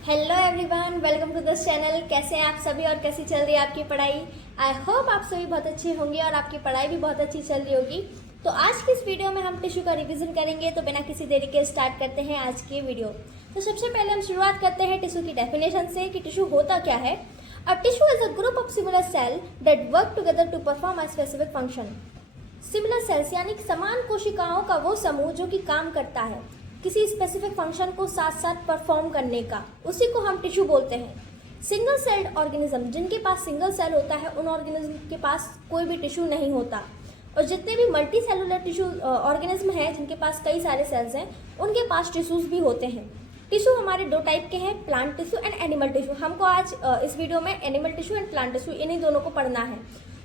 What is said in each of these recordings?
Hello everyone, welcome to this channel. कैसे हैं आप सभी और कैसी चल रही है आपकी पढ़ाई। आई होप आप सभी बहुत अच्छे होंगे और आपकी पढ़ाई भी बहुत अच्छी चल रही होगी। तो आज की इस वीडियो में हम टिश्यू का रिवीजन करेंगे। तो बिना किसी देरी के स्टार्ट करते हैं आज की वीडियो। तो सबसे पहले हम शुरुआत करते हैं टिश्यू की डेफिनेशन से कि टिश्यू होता क्या है। A tissue is a group of similar cell that work together to perform a specific function. Similar cells यानी समान कोशिकाओं का वो समूह जो कि काम करता है किसी स्पेसिफिक फंक्शन को साथ साथ परफॉर्म करने का, उसी को हम टिश्यू बोलते हैं। सिंगल सेल्ड ऑर्गेनिज्म, जिनके पास सिंगल सेल होता है, उन ऑर्गेनिज्म के पास कोई भी टिश्यू नहीं होता। और जितने भी मल्टी सेलुलर टिश्यू ऑर्गेनिज्म हैं जिनके पास कई सारे सेल्स हैं, उनके पास टिश्यूज भी होते हैं। टिश्यू हमारे दो टाइप के हैं, plant tissue and animal tissue. हमको आज इस वीडियो में animal tissue and plant tissue इन्हीं दोनों को पढ़ना है।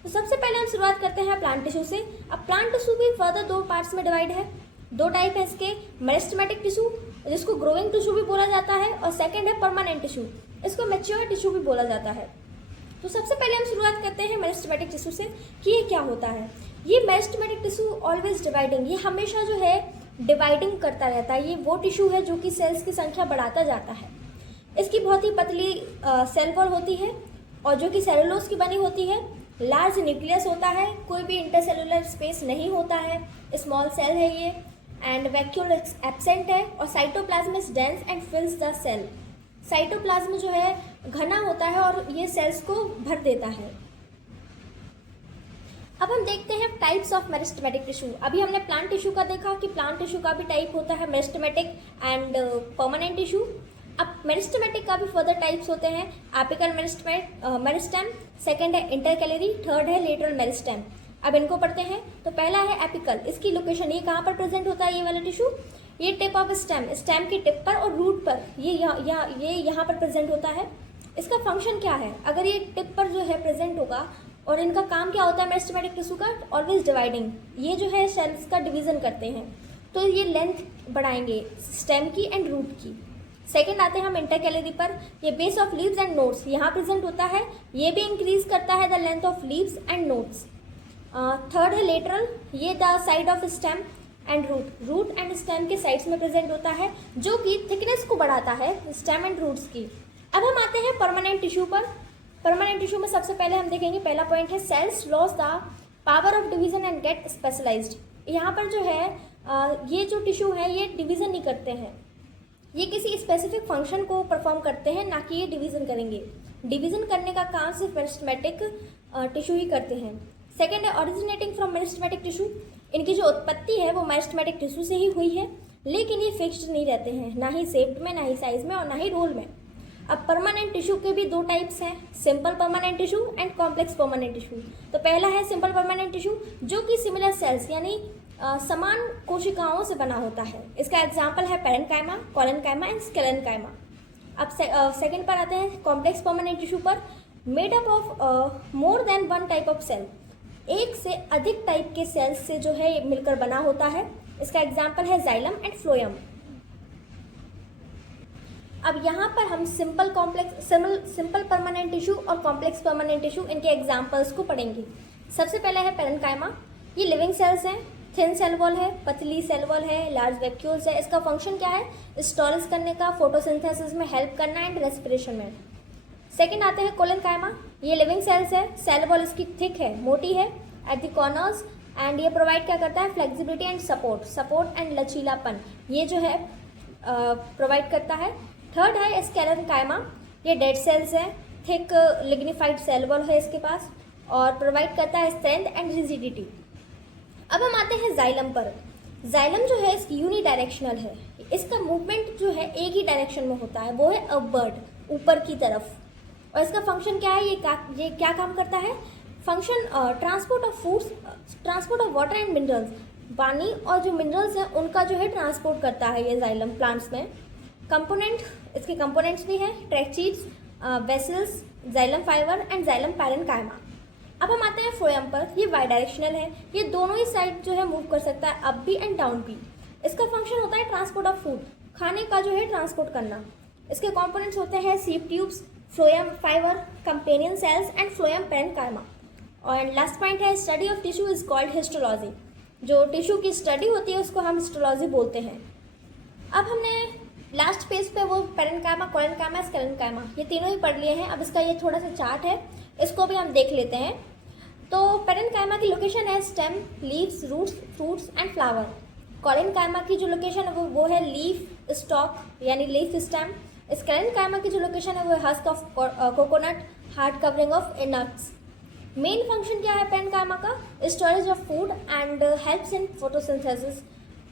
तो सबसे पहले हम शुरुआत करते हैं प्लांट टिश्यू से। अब प्लांट टिश्यू भी फर्दर दो पार्ट्स में डिवाइड है। दो टाइप है इसके, मेरिस्टेमेटिक टिश्यू जिसको ग्रोइंग टिश्यू भी बोला जाता है, और सेकंड है परमानेंट टिश्यू, इसको मैच्योर टिश्यू भी बोला जाता है। तो सबसे पहले हम शुरुआत करते हैं मेरिस्टेमेटिक टिश्यू से कि ये क्या होता है। ये मेरिस्टेमेटिक टिश्यू ऑलवेज डिवाइडिंग, ये हमेशा जो है डिवाइडिंग करता रहता है। ये वो टिश्यू है जो कि सेल्स की संख्या बढ़ाता जाता है। इसकी बहुत ही पतली सेल वॉल होती है और जो कि सेलुलोज की बनी होती है। लार्ज न्यूक्लियस होता है, कोई भी इंटरसेलुलर स्पेस नहीं होता है, स्मॉल सेल है ये, एंड वैक्यूल एब्सेंट है। और cytoplasm is dense and fills the cell. Cytoplasm जो है घना होता है और ये सेल्स को भर देता है। अब हम देखते हैं टाइप्स ऑफ मेरिस्टेमेटिक टिश्यू। अभी हमने प्लांट टिश्यू का देखा कि प्लांट टिश्यू का भी टाइप होता है मेरिस्टेमेटिक एंड परमानेंट टिश्यू। अब मेरिस्टेमेटिक का भी फर्दर टाइप्स होते हैं, एपिकल मेरिस्टेम, सेकंड है इंटरकैलरी, थर्ड है लेटरल मेरिस्टेम। अब इनको पढ़ते हैं। तो पहला है एपिकल। इसकी लोकेशन ये कहाँ पर प्रेजेंट होता है, ये वाला टिश्यू, ये टिप ऑफ स्टेम, स्टेम की टिप पर और रूट पर, ये यहाँ पर प्रेजेंट होता है। इसका फंक्शन क्या है, अगर ये टिप पर जो है प्रेजेंट होगा, और इनका काम क्या होता है मेरिस्टेमेटिक टिश्यू का, ऑलवेज डिवाइडिंग। ये जो है सेल्स का डिवीजन करते हैं, तो ये लेंथ बढ़ाएंगे स्टेम की एंड रूट की। सेकेंड आते हैं हम इंटरकैलरी पर। ये base of leaves and nodes यहाँ प्रेजेंट होता है, ये भी इंक्रीज करता है the length of leaves and nodes. Third है लेटरल, ये the side of stem and root and stem के साइड्स में प्रेजेंट होता है, जो कि थिकनेस को बढ़ाता है स्टेम एंड रूट्स की। अब हम आते हैं परमानेंट टिश्यू पर। परमानेंट टिश्यू में सबसे पहले हम देखेंगे, पहला पॉइंट है cells loss the power of division and get specialized. यहाँ पर जो है ये जो टिश्यू है ये डिवीजन नहीं करते हैं, ये किसी स्पेसिफिक फंक्शन को परफॉर्म करते हैं, ना कि ये डिवीजन करेंगे। डिवीजन करने का काम सिर्फ मेरिस्टेमेटिक टिश्यू ही करते हैं। सेकेंड है ओरिजिनेटिंग फ्रॉम मेरिस्टेमेटिक टिश्यू। इनकी जो उत्पत्ति है वो मेरिस्टेमेटिक टिश्यू से ही हुई है, लेकिन ये फिक्स्ड नहीं रहते हैं, ना ही शेप में, ना ही साइज में, और ना ही रोल में। अब परमानेंट टिश्यू के भी दो टाइप्स हैं, simple permanent tissue and complex permanent tissue. तो पहला है सिंपल परमानेंट टिश्यू, जो कि सिमिलर सेल्स यानी समान कोशिकाओं से बना होता है। इसका एग्जाम्पल है पेरेन्काइमा, कोलेनकाइमा एंड स्केलेनकाइमा। अब सेकेंड पर आते हैं कॉम्प्लेक्स परमानेंट टिश्यू पर। Made up of more than one type of cell, एक से अधिक टाइप के सेल्स से जो है मिलकर बना होता है। इसका एग्जाम्पल है जाइलम एंड फ्लोएम। अब यहाँ पर हम सिंपल परमानेंट टिश्यू और कॉम्प्लेक्स परमानेंट टिश्यू इनके एग्जाम्पल्स को पढ़ेंगे। सबसे पहले है पेरेन्काइमा। ये लिविंग सेल्स हैं, थिन सेल वॉल है, पतली सेल वॉल है, लार्ज वैक्यूल्स है। इसका फंक्शन क्या है, स्टोरेज करने का, फोटोसिंथेसिस में हेल्प करना एंड रेस्पिरेशन में। सेकेंड आते हैं कोलेनकाइमा। ये लिविंग सेल्स है, सेल वॉल इसकी थिक है, मोटी है एट द कॉर्नर्स, एंड ये प्रोवाइड क्या करता है, फ्लेक्सिबिलिटी एंड सपोर्ट एंड लचीलापन, ये जो है प्रोवाइड करता है। थर्ड है स्केलेनकाइमा। ये डेड सेल्स है, थिक लिग्निफाइड सेल वॉल है इसके पास, और प्रोवाइड करता है स्ट्रेंथ एंड रिजिडिटी। अब हम आते हैं जाइलम पर। जाइलम जो है इसकी यूनिडायरेक्शनल है, इसका मूवमेंट जो है एक ही डायरेक्शन में होता है, वो है अपवर्ड, ऊपर की तरफ। और इसका फंक्शन क्या है, ये क्या काम करता है, function transport of foods, transport of water and minerals, पानी और जो मिनरल्स हैं उनका जो है ट्रांसपोर्ट करता है ये जाइलम प्लांट्स में। कंपोनेंट, इसके कंपोनेंट्स भी हैं, tracheids, vessels, xylem fibre and xylem parenchyma. अब हम आते हैं फ्लोएम पर। ये बाई डायरेक्शनल है, ये दोनों ही साइड जो है मूव कर सकता है, अप भी एंड डाउन भी। इसका फंक्शन होता है ट्रांसपोर्ट ऑफ फूड, खाने का जो है ट्रांसपोर्ट करना। इसके कंपोनेंट्स होते हैं सीप tubes, phloem fibre, companion cells and phloem parenchyma. और लास्ट पॉइंट है study of tissue is called histology. जो टिश्यू की स्टडी होती है उसको हम हिस्टोलॉजी बोलते हैं। अब हमने लास्ट पेज पे वो पेरेन्काइमा, कोलेनकाइमा, स्क्लेरेन्काइमा ये तीनों ही पढ़ लिए हैं। अब इसका ये थोड़ा सा चार्ट है, इसको भी हम देख लेते हैं। तो पेरेन्काइमा की लोकेशन है stem, leaves, roots, fruits and flower. Collenchyma की जो लोकेशन है वो है लीफ, स्टॉक यानी लीफ स्टेम। स्क्लेरेन्काइमा की जो लोकेशन है वो है husk of coconut, hard covering of nuts. Main function क्या है पेरेन्काइमा का? Storage of food and helps in photosynthesis.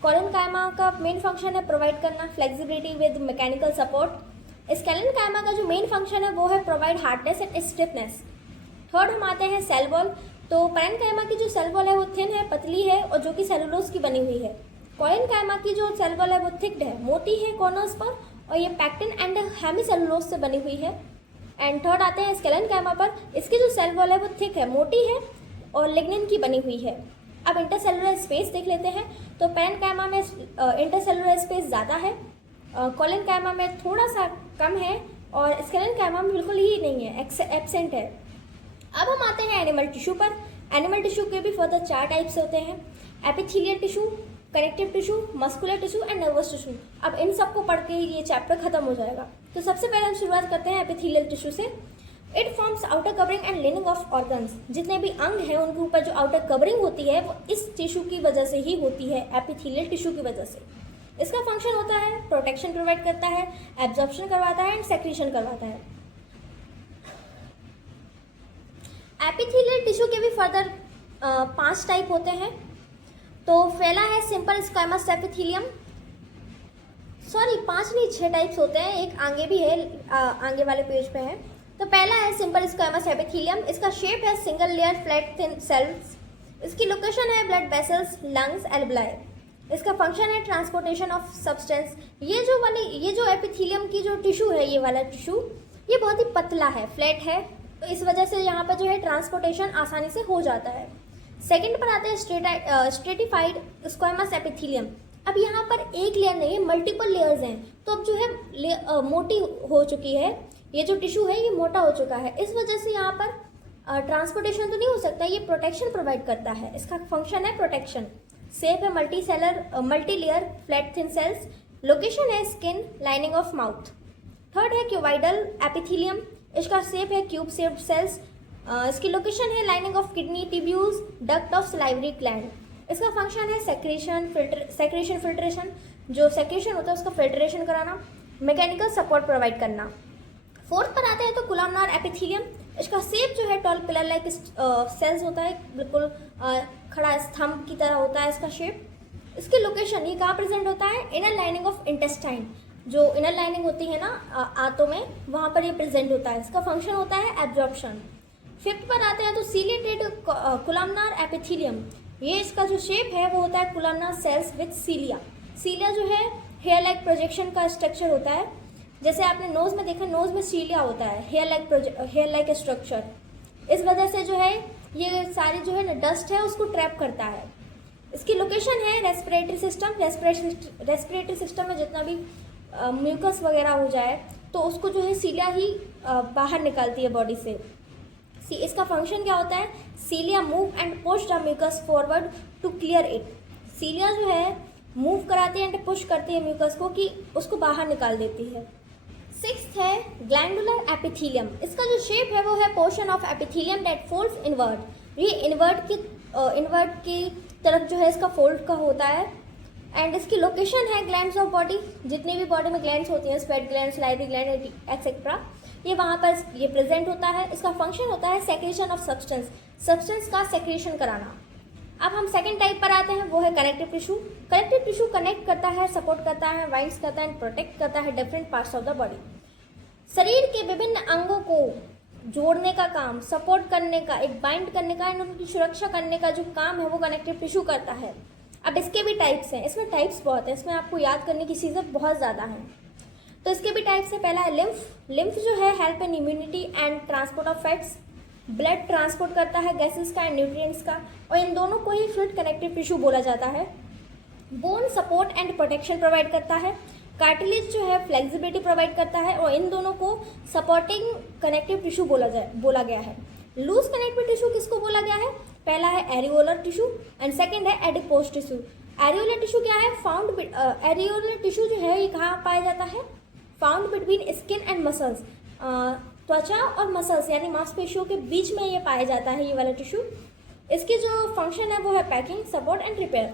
Collenchyma का मेन फंक्शन है प्रोवाइड करना flexibility with mechanical support. Sclerenchyma का जो मेन फंक्शन है वो है provide hardness and stiffness. Third हम आते हैं सेल वॉल। तो पेरेन्काइमा की जो सेल वॉल है वो थिन है, पतली है और जो कि सेलुलोज की बनी हुई है। कोलेनकाइमा की जो सेल वॉल है वो थिक्ड है, मोटी है कॉर्नर्स पर और ये पैक्टिन एंड हेमीसेलुलोज से बनी हुई है। एंड थर्ड आते हैं स्क्लेरेन्काइमा पर, इसकी जो सेल वॉल है वो थिक है, मोटी है और लिग्निन की बनी हुई है। अब इंटरसेलुलर स्पेस देख लेते हैं। तो पेरेन्काइमा में इंटरसेलुलर स्पेस ज़्यादा है, कोलेनकाइमा में थोड़ा सा कम है और स्क्लेरेन्काइमा में बिल्कुल ही नहीं है, एब्सेंट है। अब हम आते हैं एनिमल टिश्यू पर। एनिमल टिश्यू के भी फर्दर 4 टाइप्स होते हैं, epithelial tissue, connective tissue, muscular tissue and nervous tissue. अब इन सबको पढ़ के ही ये चैप्टर खत्म हो जाएगा। तो सबसे पहले हम शुरुआत करते हैं एपिथेलियल टिश्यू से। It forms outer covering and leaning of organs. जितने भी अंग हैं उनके ऊपर जो आउटर कवरिंग होती है वो इस टिश्यू की वजह से ही होती है, एपिथेलियल टिश्यू की वजह से। इसका फंक्शन होता है प्रोटेक्शन प्रोवाइड करता है, एब्जॉर्प्शन करवाता है एंड सेक्रीशन करवाता है। एपिथेलियल टिश्यू के भी फर्दर 5 टाइप होते हैं। तो पहला है सिंपल स्क्वैमस एपिथेलियम। सॉरी 5 नहीं 6 टाइप्स होते हैं, एक आगे भी है, आगे वाले पेज पे है। तो पहला है सिंपल स्क्वैमस एपिथेलियम। इसका शेप है single layer flat thin cells. इसकी लोकेशन है ब्लड वेसल्स, लंग्स, एल्बलाई। इसका फंक्शन है ट्रांसपोर्टेशन ऑफ सब्सटेंस। ये जो एपिथेलियम की जो टिश्यू है, ये वाला टिश्यू ये बहुत ही पतला है, फ्लैट है, तो इस वजह से यहाँ पर जो है ट्रांसपोर्टेशन आसानी से हो जाता है। सेकंड पर आते हैं स्ट्रेटिफाइड स्क्वैमस एपिथेलियम। अब यहाँ पर एक लेयर नहीं है, मल्टीपल लेयर्स हैं। तो अब जो है मोटी हो चुकी है, ये जो टिश्यू है ये मोटा हो चुका है, इस वजह से यहाँ पर ट्रांसपोर्टेशन तो नहीं हो सकता, ये प्रोटेक्शन प्रोवाइड करता है। इसका फंक्शन है प्रोटेक्शन। शेप है multi layer flat thin cells. Location है skin, lining of mouth. Third है क्यूबाइडल एपिथेलियम। इसका शेप है क्यूब शेप्ड सेल्स। इसकी लोकेशन है lining of kidney, tubules, duct of salivary gland. इसका फंक्शन है सेक्रेशन फिल्ट्रेशन, जो सेक्रेशन होता है उसका फिल्ट्रेशन कराना, मैकेनिकल सपोर्ट प्रोवाइड करना। फोर्थ पर आते हैं तो कोलमनार एपिथेलियम। इसका शेप जो है टॉल पिलर लाइक सेल्स होता है, बिल्कुल खड़ा स्तंभ की तरह होता है इसका शेप। इसकी लोकेशन ये कहाँ प्रेजेंट होता है? इनर लाइनिंग ऑफ इंटेस्टाइन, जो इनर लाइनिंग होती है ना आंतों में, वहाँ पर ये प्रेजेंट होता है। इसका फंक्शन होता है एब्जॉर्प्शन। फिफ्थ पर आते हैं तो सीलिएटेड कोलमनार एपिथेलियम। ये इसका जो शेप है वो होता है कोलमनार सेल्स विद सीलिया। सीलिया जो है हेयर लाइक प्रोजेक्शन का स्ट्रक्चर होता है, जैसे आपने नोज में देखा, नोज में सीलिया होता है, हेयर लाइक स्ट्रक्चर। इस वजह से जो है ये सारी जो है ना डस्ट है उसको ट्रैप करता है। इसकी लोकेशन है रेस्पिरेटरी सिस्टम। रेस्पिरेटरी सिस्टम में जितना भी म्यूकस वगैरह हो जाए तो उसको जो है सीलिया ही बाहर निकालती है बॉडी से। इसका फंक्शन क्या होता है? Cilia move and push the mucus forward to clear it. Cilia जो है मूव कराती है एंड पुश करती है म्यूकस को कि उसको बाहर निकाल देती है। सिक्स्थ है ग्लैंडुलर एपिथेलियम। इसका जो शेप है वो है portion of epithelium that folds inward. ये इनवर्ड की तरफ जो है इसका फोल्ड का होता है। एंड इसकी लोकेशन है ग्लैंड्स ऑफ बॉडी। जितनी भी बॉडी में ग्लैंड्स होती हैं, sweat gland, salivary gland etcetera, ये वहाँ पर ये प्रेजेंट होता है। इसका फंक्शन होता है सेक्रेशन ऑफ सब्सटेंस का सेक्रेशन कराना। अब हम सेकंड टाइप पर आते हैं, वो है connective tissue. Connective tissue connect करता है, सपोर्ट करता है, वाइंड्स करता है, प्रोटेक्ट करता है different parts of the body. शरीर के विभिन्न अंगों को जोड़ने का काम, सपोर्ट करने का, एक बाइंड करने का, उनकी सुरक्षा करने का जो काम है वो कनेक्टिव टिश्यू करता है। अब इसके भी टाइप्स हैं, इसमें टाइप्स बहुत हैं, इसमें आपको याद करने की चीज़ें बहुत ज़्यादा हैं। तो इसके भी टाइप्स हैं। पहला है लिम्फ जो है help in immunity and transport of fats. Blood transport करता है गैसेस का एंड न्यूट्रिएंट्स का, और इन दोनों को ही फ्लूइड कनेक्टिव टिश्यू बोला जाता है। Bone support and protection provide करता है। कार्टिलेज जो है फ्लेक्सिबिलिटी प्रोवाइड करता है, और इन दोनों को सपोर्टिंग कनेक्टिव टिश्यू बोला गया है। लूज कनेक्टिव टिश्यू किसको बोला गया है? पहला है एरियोलर टिश्यू एंड सेकंड है एडिपोज टिश्यू। एरियोलर टिश्यू क्या है? फाउंड एरियोलर टिश्यू जो है ये कहाँ पाया जाता है? Found between skin and muscles, त्वचा और मसल्स यानी मांसपेशियों के बीच में ये पाया जाता है ये वाला टिश्यू। इसकी जो फंक्शन है वो है packing, support and repair.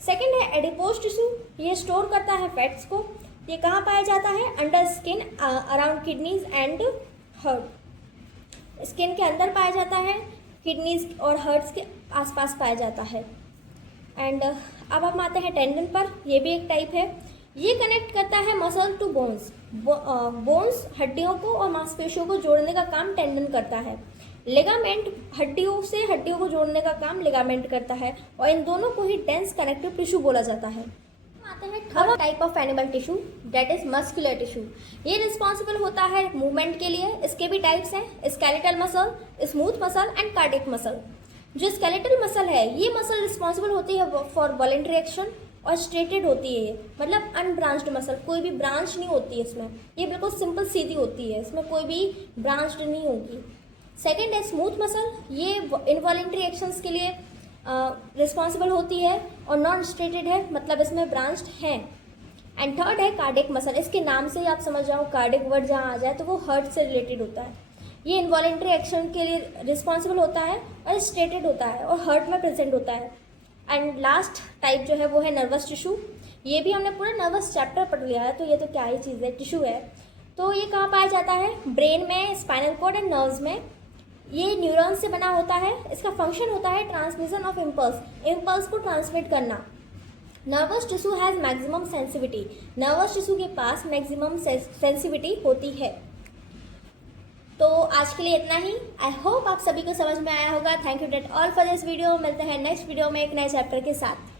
Second है एडिपोज टिश्यू, ये स्टोर करता है फैट्स को। ये कहाँ पाया जाता है? Under skin, around kidneys and heart. Skin के अंदर पाया जाता है, किडनीज और हार्ट्स के आसपास पाया जाता है। एंड अब हम आते हैं टेंडन पर, ये भी एक टाइप है। ये कनेक्ट करता है मसल टू बोन्स, बोन्स हड्डियों को और मांसपेशियों को जोड़ने का काम टेंडन करता है। लिगामेंट हड्डियों से हड्डियों को जोड़ने का काम लिगामेंट करता है और इन दोनों को ही डेंस कनेक्टिव टिश्यू बोला जाता है। आते हैं third type of animal tissue, that is muscular tissue. ये रिस्पॉन्सिबल होता है मूवमेंट के लिए। इसके भी टाइप्स हैं, skeletal muscle, smooth muscle and cardiac muscle. जो स्केलेटल मसल है ये मसल रिस्पॉन्सिबल होती है फॉर वॉलेंट्री एक्शन और स्ट्रेटेड होती है, मतलब अनब्रांच्ड मसल, कोई भी ब्रांच नहीं होती है इसमें, ये बिल्कुल सिंपल सीधी होती है, इसमें कोई भी ब्रांच्ड नहीं होगी। सेकेंड है स्मूथ मसल, ये इनवॉलेंट्री एक्शंस के लिए रिस्पॉन्सिबल होती है और नॉन स्ट्रेटेड है, मतलब इसमें ब्रांच्ड है। एंड थर्ड है कार्डियक मसल, इसके नाम से ही आप समझ जाओ कार्डियक वर्ड जहाँ आ जाए तो वो हार्ट से रिलेटेड होता है। ये इनवॉलेंट्री एक्शन के लिए रिस्पॉन्सिबल होता है और स्ट्रेटेड होता है और हार्ट में प्रेजेंट होता है। एंड लास्ट टाइप जो है वो है नर्वस टिश्यू। ये भी हमने पूरा नर्वस चैप्टर पढ़ लिया है, तो ये तो क्या ही चीज़ है, टिश्यू है। तो ये कहाँ पाया जाता है? ब्रेन में, स्पाइनल कॉर्ड एंड नर्व्स में। ये न्यूरॉन्स से बना होता है। इसका फंक्शन होता है ट्रांसमिशन ऑफ इम्पल्स को ट्रांसमिट करना। Nervous tissue has maximum sensitivity, nervous tissue के पास मैक्सिमम सेंसिटिविटी होती है। तो आज के लिए इतना ही। आई होप आप सभी को समझ में आया होगा। Thank you that all for this video. मिलते हैं नेक्स्ट वीडियो में एक नए चैप्टर के साथ।